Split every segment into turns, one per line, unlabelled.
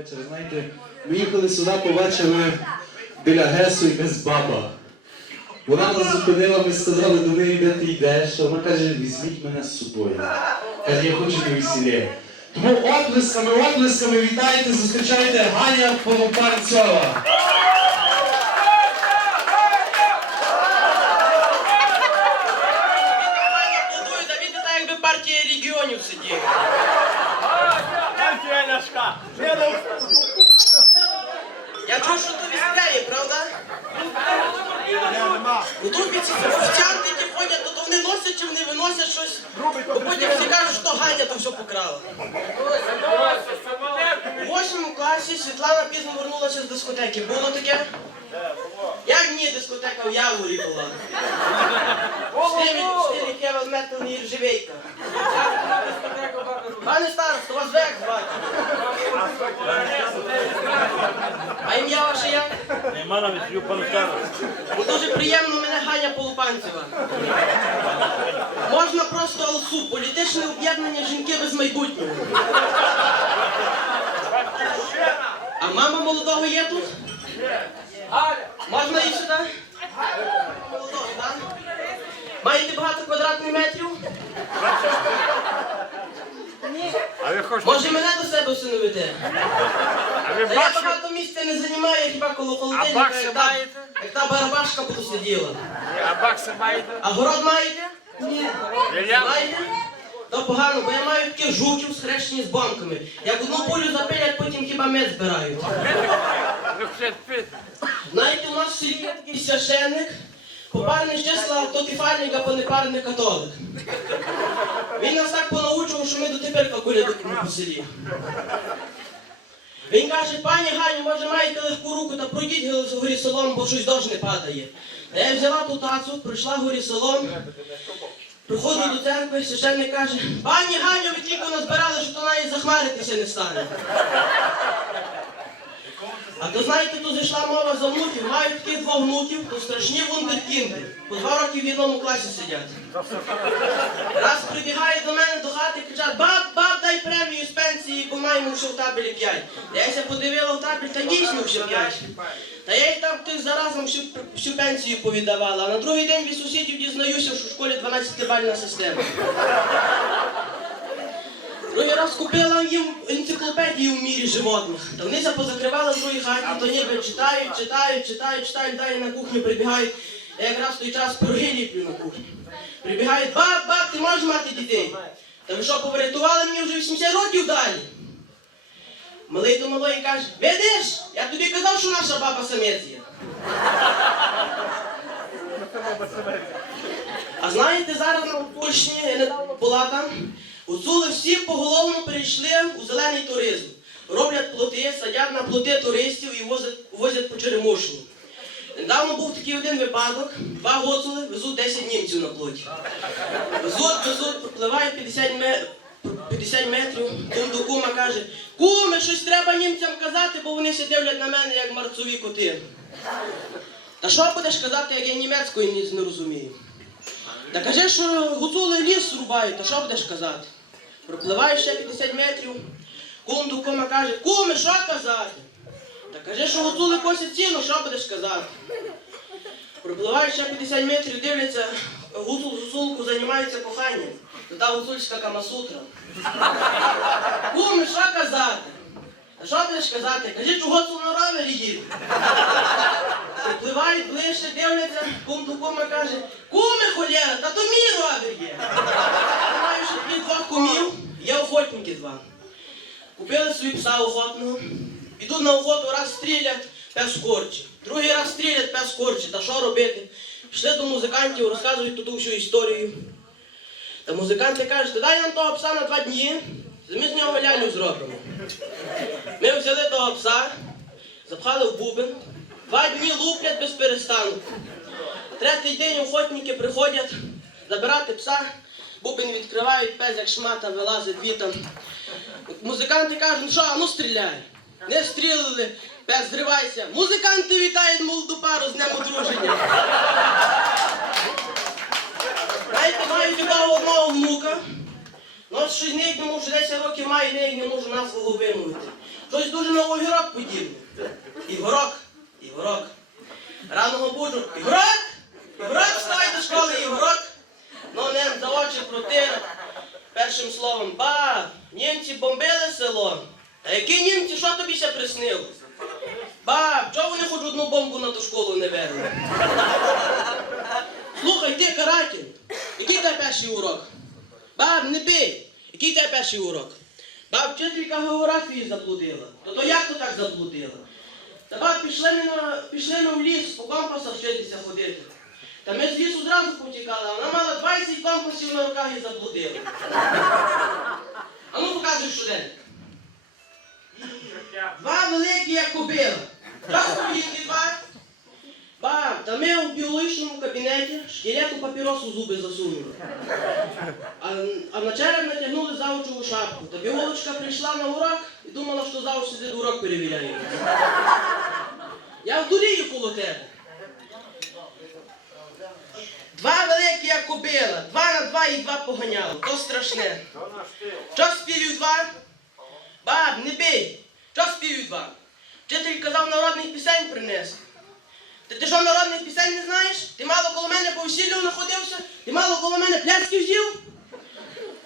вечір. Знаєте, ми їхали сюди, побачили біля Гесу якась баба. Вона нас зупинила, ми сказали до неї, де ти йдеш. А Вона каже, візьміть мене з собою. Каже, я хочу до весілля. Тому оплесками, оплесками вітайте, зустрічайте Ганя Полопарцьова.
Партія регіонів сидів.
Партія Ляшка.
Я чув, що то віскає, правда?
Нема.
Ну тут ці офіціанти, які ходять, то, то вони носять чи вони виносять щось. То потім всі кажуть, що Ганя то все покрала. У восьмому Світлана пізно вернулася з дискотеки. Було таке? Як ні, дискотека в Яворі була. В стилі, в стилі Метал і Ржевейка. Пане староста, вас Век звати. А ім'я ваше як?
Нема навіть Юпан
Ну, Дуже приємно мене Ганя Полупанцева. Можна просто АЛСУ, політичне об'єднання жінки без майбутнього. А мама молодого є тут? Можна її сюди? Молодого, так? Маєте багато квадратних метрів?
А ви хочете?
Може мене до себе усиновити?
А ви
Та я багато місця не займаю, хіба коло холодильника,
бакси
як та,
маєте?
як та барабашка буду сиділа.
А бакси маєте?
А город маєте? Ні.
Вільям?
Маєте? То погано, бо я маю таких жуків схрещені з банками. Як одну пулю запилять, потім хіба мед збирають. Знаєте, у нас в селі є такий священник, попарний з числа то кефальник, або непарний католик. Він нас так понаучував, що ми дотепер колядуємо по селі. Він каже, пані Ганю, може маєте легку руку та пройдіть горі селом, бо щось дощ не падає. Та я взяла ту тацу, пройшла горі селом, приходжу до церкви, священник каже, пані Ганю, ви тільки назбирали, що то навіть захмаритися не стане. А то знаєте, тут зайшла мова за внуків, мають таких двох внуків, то страшні вундеркінди. По два роки в одному класі сидять. Раз прибігає до мене до хати і кричать, баб, баб, дай премію з пенсії, бо маємо ще в табелі п'ять. Я ся подивила в табель, та дійсно ще п'ять. Та я їй там той заразом всю, всю пенсію повіддавала, а на другий день від сусідів дізнаюся, що в школі 12-бальна система. Другий раз купила їм енциклопедію в мірі животних. Та вони позакривали в другій хаті, то ніби читають, читають, читають, читають, далі на кухню прибігають. Я якраз в той час пироги ліплю на кухні. Прибігають, баб, баб, ти можеш мати дітей? Та ви що, поврятували мені вже 80 років далі? Малий до малої каже, видиш, я тобі казав, що наша баба самець є. А знаєте, зараз на Польщині, недавно була там, гуцули всі поголовно перейшли у зелений туризм. Роблять плоти, садять на плоти туристів і возять, возять по Черемошину. Недавно був такий один випадок, два гуцули везуть 10 німців на плоті. Везуть, везуть, пропливає 50 метрів. 50 метрів, кум до кума каже, куме, щось треба німцям казати, бо вони ще дивлять на мене, як марцові коти. Та що будеш казати, як я німецької ніц не розумію? Та кажи, що гуцули ліс рубають, то що будеш казати? Пропливає ще 50 метрів, кум до кума каже, куме, що казати? Та кажи, що гуцули косять ціну, що будеш казати? Пропливає ще 50 метрів, дивляться, гуцул гуцулку займається коханням. Та гуцульська камасутра. Куме, що казати? Та що будеш казати? Кажи, що гуцул на ровері їде. Припливають ближче, дивляться, кум до кума каже, куме холєра, та то мій ровер є. Маю ще двох кумів, є охотники два. Купили собі пса охотного, ідуть на охоту, раз стрілять, пес корчить. Другий раз стрілять, пес корчить. Та що робити? Пішли до музикантів, розказують тут всю історію. Та музиканти кажуть, дай нам того пса на два дні, ми з нього лялю зробимо. Ми взяли того пса, запхали в бубен, два дні луплять без перестанку. Третій день охотники приходять забирати пса, бубен відкривають, пес як шмата вилазить вітом. Музиканти кажуть, ну що, ну стріляй. Не стрілили, пес зривайся. Музиканти вітають молоду пару з днем одруження. Знаєте, маю такого одного внука. Ну, щось не можу, 10 років маю, ніяк не можу назву вимовити. Щось дуже на подібне. Ігорок, Ігорок. Раного буджу. Ігорок! Ігорок, вставай до школи, Ігорок! Ну, не за очі протир. Першим словом, ба, німці бомбили село. Та які німці, що тобі ще приснилось? Ба, чого вони хоч одну бомбу на ту школу не вернули? Слухай, ти каратель, який тебе перший урок? Баб, не бий! Який тебе перший урок? Баб, вчителька географії заблудила. То то як то так заблудила? Та баб, пішли ми, на, пішли ми в ліс по компасах вчитися ходити. Та ми з лісу зразу потікали, а вона мала 20 компасів на руках і заблудила. А ну показуй щоденник. Два великі, як кобила. Стоїть два? Ба, та ми у біологічному кабінеті шкілету папіросу зуби засунули. А, а на череп натягнули завучову шапку. Та біологічка прийшла на урок і думала, що завуч сидить урок перевіряє. Я вдурію коло тебе. Два великі, як кобила, два на два і два поганяло. То страшне. Що співів два? Баб, не бий. Що співів два? Вчитель казав народних пісень принести. Та ти що народних пісень не знаєш? Ти мало коло мене по весіллю знаходився? Ти мало коло мене пляцки взяв?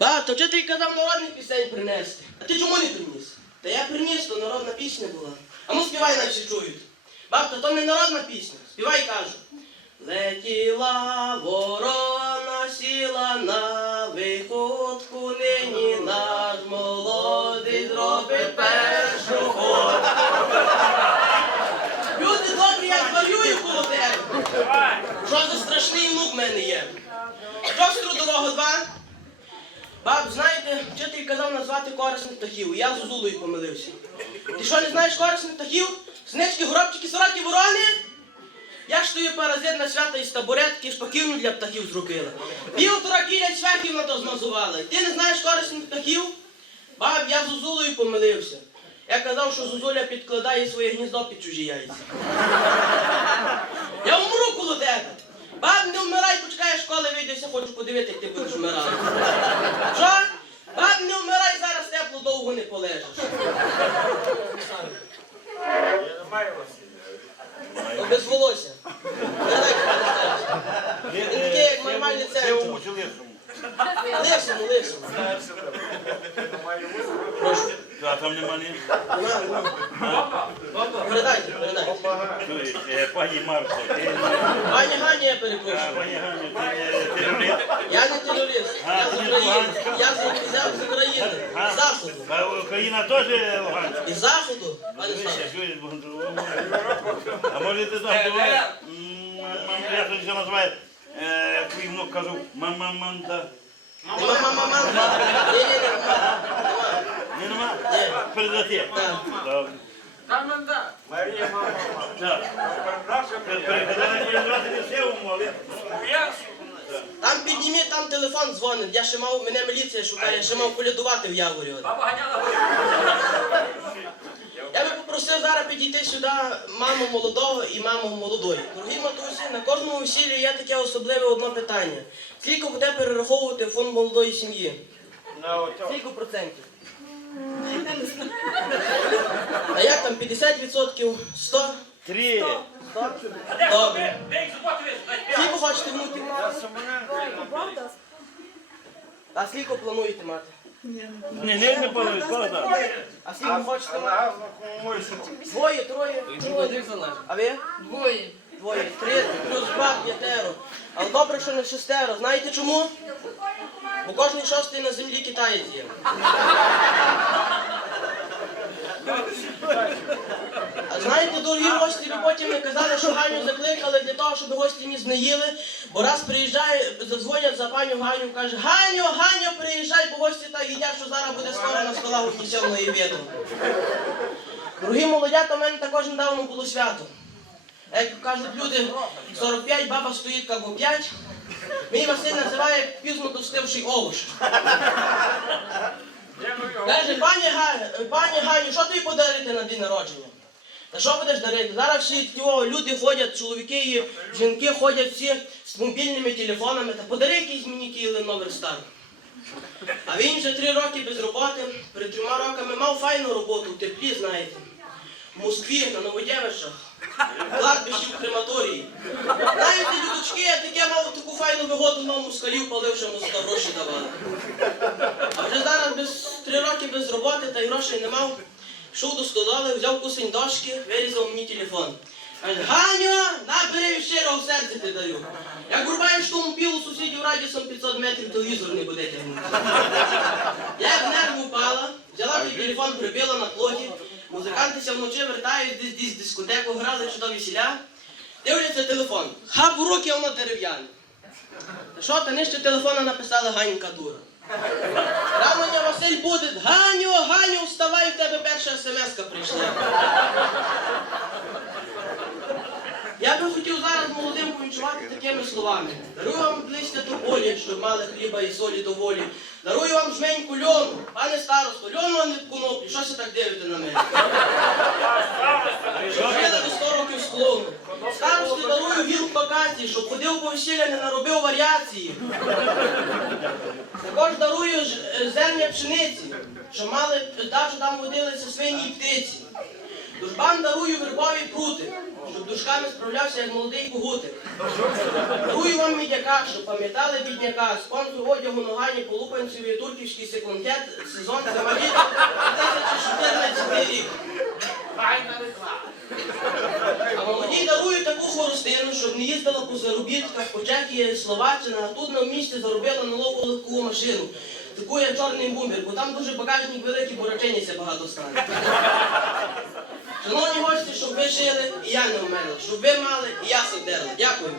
Ба, то вчитель казав народних пісень принести. А ти чому не приніс? Та я приніс, то народна пісня була. А ну співай, най чують. Баб, то не народна пісня. Співай кажу. Летіла ворона, сіла на виходку, нині наш молодий зробить першу ходку. Люди добрі, я воюю коло тебе. Що за страшний внук в мене є? Що з трудового два? Баб, знаєте, вчитель казав назвати корисних птахів. Я з Зулою помилився. Ти що не знаєш корисних птахів? Снички, горобчики, сороки, ворони? Я ж тою паразит на свята із табуретки шпаківню для птахів зробила. Півтора кіля цвяхів на то змазували. Ти не знаєш корисних птахів? Баб, я з Зузулею помилився. Я казав, що Зузуля підкладає своє гніздо під чужі яйця. Я умру коло тебе. Баб, не школи вийдеся, хочу подивити, як ти будеш вмирати. Що? Баб, не вмирай, зараз тепло довго не полежиш. Ну, без волосся. Не Він такий, як нормальний центр. Лисому, лисому. Прошу.
А там нема ні.
Передайте, передайте.
Чуєш, е, Пані Марко, ти
Пані Гані, я перепрошую.
пані Ганю, ти не терорист.
Я не терорист, я з України. Я з, я з України, з Заходу.
А Україна теж Луганська.
Із Заходу, пане
Дивися,
Славе.
чуєш, А може ти знаєш, буває, м, м, як це називає, е, як твій внук казав, мама.
Мама, мама, мама. Ні, ні, ні, мама.
Передати.
Так.
Там манда.
Так. Передати передати не все умови.
Там підніміть, там телефон дзвонить. Я ще мав, мене міліція шукає, я ще мав полюдувати в Яворі.
Баба ганяла.
Я би попросив зараз підійти сюди маму молодого і маму молодої. Дорогі матусі, на кожному весіллі є таке особливе одне питання. Скільки буде перераховувати фонд молодої сім'ї? Скільки процентів? А як там 50%? 100?
Три.
Добре.
Суботу везуть?
Хочете внуків? А скільки плануєте мати?
Не, не, не палиш, правда?
А скільки хочете мати? Двоє, троє? А ви?
Двоє.
Двоє, три, плюс два, п'ятеро. Але добре, що не шестеро. Знаєте чому? Бо кожний шостий на землі китаєць є. А знаєте, дорогі гості, ви потім не казали, що Ганю закликали для того, щоб гості не знеїли. Бо раз приїжджає, задзвонять за паню Ганю, каже, Ганю, Ганю, приїжджай, бо гості так їдять, що зараз буде скоро на столах унесеної вітру. Дорогі молодята, у мене також недавно було свято. Як кажуть люди, 45, баба стоїть або 5. Мій Василь називає пізно достивший овоч. Каже, пані Ганю, пані Ганю, що тобі подарити на день народження? Та що будеш дарити? Зараз всі о, люди ходять, чоловіки і жінки ходять всі з мобільними телефонами. Та подари якийсь мені Київ номер стар. А він вже три роки без роботи, перед трьома роками мав файну роботу в теплі, знаєте. в Москві на Новодєвичах, кладбищі в крематорії. Знаєте, діточки, я таке мав таку файну вигоду на москалів, палив, що йому за гроші давали. А вже зараз без три роки без роботи та й грошей не мав. Пішов до стодоли, взяв кусень дошки, вирізав мені телефон. Каже, Ганю, набери щиро в серце ти даю. Як рубаєш тому пілу сусідів радіусом 500 метрів, телевізор не буде тягнути. Я в нерву впала, взяла той телефон, прибила на плоті. Музикантися вночі вертають десь десь дискотеку, грали чудові сіля. Дивляться телефон. Хаб у руки, воно дерев'яне. Та що, та нижче телефона написали Ганька дура. Рано Василь буде. Ганю, Ганю, вставай, в тебе перша смс-ка прийшла. Я би хотів зараз молодим повінчувати такими словами. Дарую вам листя тополі, щоб мали хліба і солі доволі. Дарую вам жменьку льону, пане старосто, льону, а не коноплі. Що се так дивите на мене? Щоб жили до 100 років склону. Старості дарую гілку акації, щоб ходив по весілля, не наробив варіації. Також дарую е, зерня пшениці, що мали, та, що там водилися свині і птиці. Дужбан дарую вербові прути, щоб дужками справлявся як молодий когутик. Дарую вам мідяка, щоб пам'ятали бідняка, спонсор одягу Ногані, Полупанцеві, турківський секундет, сезон Замаліто 2014 рік.
Файна реклама.
А молодій дарую таку хворостину, щоб не їздила по заробітках, по Чехії, Словаччина, а тут на місці заробила на лову легку машину. Таку як чорний бумер, бо там дуже багажник великий, бо реченіся багато стане. Шановні гості, щоб ви жили і я не вмерла, щоб ви мали і я сидела. Дякую.